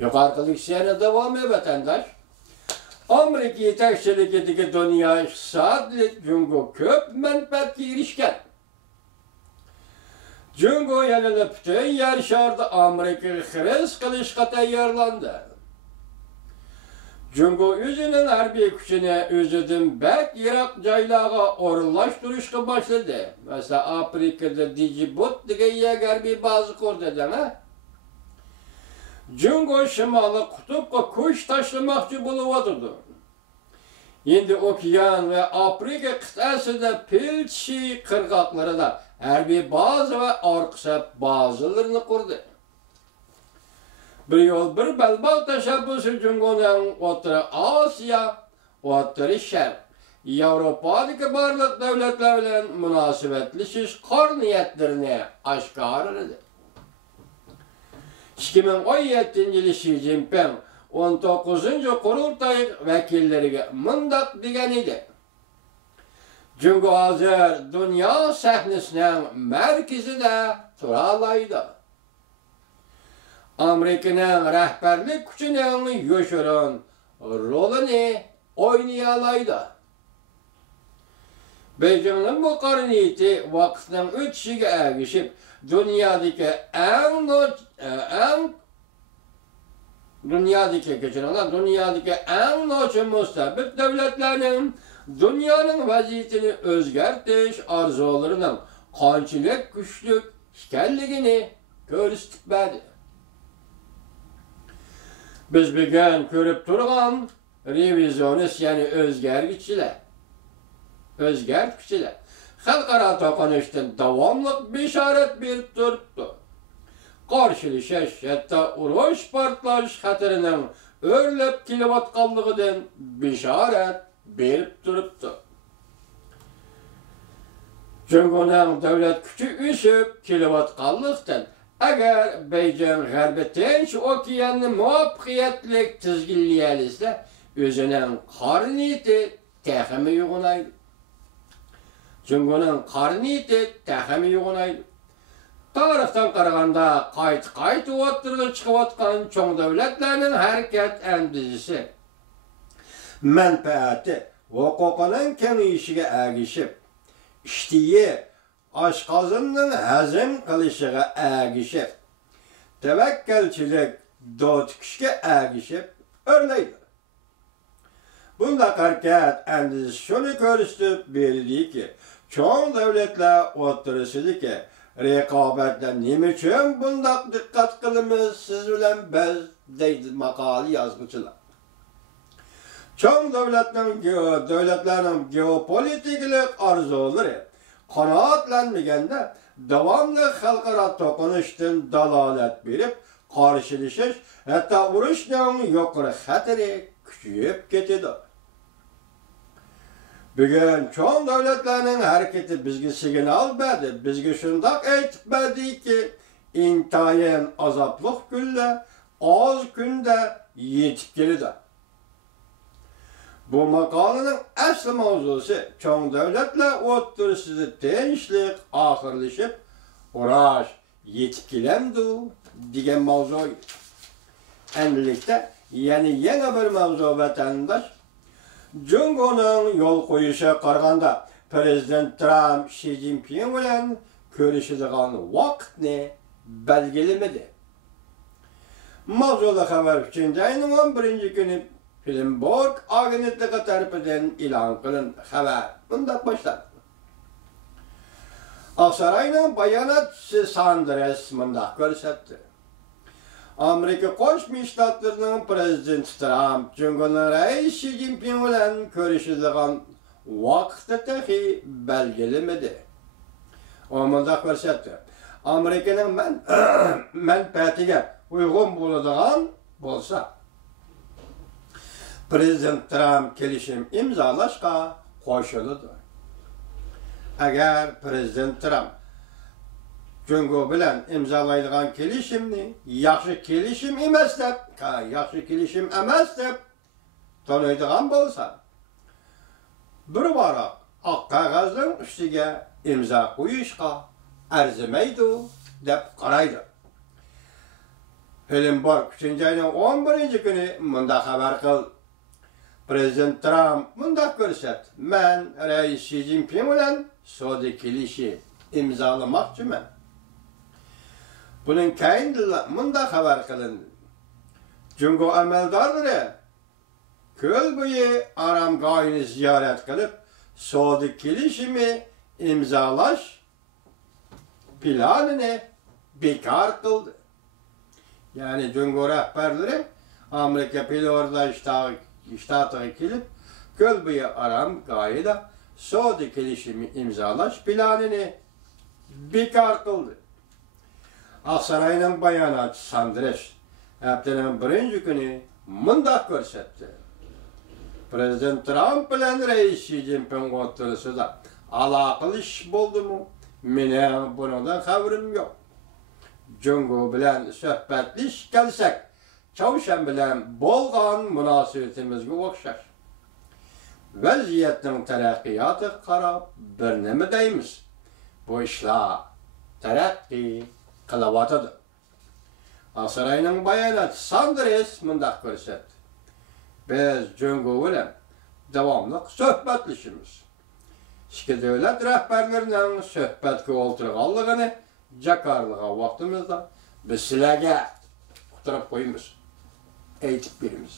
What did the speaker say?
Yukarıdaki sene devam ediyor vatandaş. Amerika yetekçilikideki dünya iktisadi Cungo köp menfaatga erişken. Cungo yanına bütün yer şarda Amerika'yı kriz kılışqa tayyorlandı. Cungo özünün harbiy kuchini özüdün bek yiroq joylarga o'rinlashtirishga boshladi. Mesela Afrikada Djibouti degan yer harbiy baza qurdi, ha? Cungo shimoliy qutbga kuch tashlamoqchi bo'lyotdi. Endi okean ve Afrika qit'asida Pilchi qirg'oqlarida harbiy baza ve orqisab bazalarni qurdi. Bir yol bir belbal teşebbüsü Cungo'nun Orta Asya, Orta Şerq, Avrupa'daki barlık devletlerle münasebetleşiş niyetlerini aşkar edildi. 2017 yılı Xi Jinping 19. Kurultay vekilleriga mındak degan idi. Cungo hazır dünya sahnesinin merkezinde turalaydı. Amerika'nın rehberlik kuchinin yoşuran rolünü oynayalaydı. Beijing'in bu qarniyeti vaqtning o'tishiga ergishib, dünyadaki en nochun mustabid devletlerinin dünyanın vaziyetini o'zgartirish orzularının qanchalik kuchli ekanligini ko'rsatib berdi. Biz bugün ko'rib turgan revizyonist, yani o'zgartuvchilar xalqaro to'qinishdan davomli bishorat berib turibdi. Qarshilashish, hatto urush portlash xatarining o'rlab kelayotganligidan bishorat berib turibdi. Cungo'ning davlat kuchi o'sib kelayotganlikdan agar Beijing G'arbiy Tinch okeanni muvaffaqiyatli tizginlay o'zining qarniyati texmi yo'g'onaydi. Cungo'ning qarniyati texmi yo'g'onaydi. Tarixdan qaraganda qayta o'tirib chiqayotgan cho'ng davlatlarning harakat andizisi, manfaati, huquqining kengayishiga ergishib, ishtiyi oshqozonning hazm qilishiga ergishib, tavakkalchilik do'tikishga ergishib o'rnaydi. Bunda harakat andizisi shuni ko'rsatib beradiki, cho'ng davlatlar o'rtasidagi raqobatda nima uchun bundoq diqqat qilamiz siz bilan biz, deydi maqoli yozuvchilar. Cho'ng davlatlarning geopolitik orzulari qanoatlanmaganda davomli xalqaro to'qinishdan dalolat berib, qarshilashish, hatto urushning yuqori xatari kuchayib ketadi. Bugün çoğun devletlerinin hareketi bizge signal berdi. Bizge şundak aytib berdi ki, intayin azaplık günle, az günde yetip geldi. Bu makalenin asli mavzusu çoğun devletler o'rtasida tinchlik oxirlashib, urush yetib kelamdi degan mavzu. Endilikda yana bir mavzu vatandosh Cungo'nun yol qo'yishi qaraganda Prezident Trump Xi Jinping bilan ko'rishadigan vaqtni belgilamadi. Mavzuda xabar uchun ayning 11 kuni Bloomberg agentligi tarafidan e'lon qilindi. Xabar bunday boshlandi. Oqsaroyning bayonotchisi Sanders bunday ko'rsatdi. Amerika Qo'shma Shtatlarining prezidenti Trump Cungo'ning rais Xi Jinping bilan ko'rishadigan vaqtni belgilamadi. O bunday ko'rsatdi. Amerikaning manfaatiga uyg'un bo'ladigan bo'lsa, Prezident Trump kelishim imzolashga qo'shiladi. Agar Prezident Trump Cungo bilan imzolaydigan kelishimni yaxshi kelishim emas deb taniydigan bo'lsa, bir varaq oq qog'ozning ustiga imzo qo'yishga arzimaydi deb qaraydi. Edinburgh 3. ayının 11. günü munda haber kıl. Prezident Trump munda ko'rsat. Men Reis Xi Jinping bilan savdo kelishib imzolamoqchiman. Bunun kayinda munda haber qilindi. Jungo amaldorlari ko'l bo'yi Aramgoyni ziyorat qilib, savdo kelishimi imzolash planini bekor qildi. Yani Jungo rahbarlari Amerika Florida ştatına kelib, ko'l bo'yi Aramgoyida savdo kelishimi imzolash planini bekor qildi. Aksaray'ın bayanatçı Sanders haftanın 1. günü mundaq ko'rsatdi. Prezident Trump bilan Reis Xi Jinping o'rtasida aloqali ish bo'ldimi? Mening bundan xabarim yo'q. Jungo bilan suhbatlash kelsak, Çavuşan bilan bo'lgan munosabatimizga o'xshash. Vaziyatning taraqqiyoti qarab bir nima deymiz? Bu ishlar taraqqiy qilyotadi. Aksaray'ın bayanatçı Sanders mundaq ko'rsatdi. Biz Jungo bilan davomli suhbatlashamiz. Ikki davlat rahbarlarining suhbatga o'tirganligini jakarlagan vaqtimizda biz sizlarga uqtirib qo'yamiz, aytib beramiz.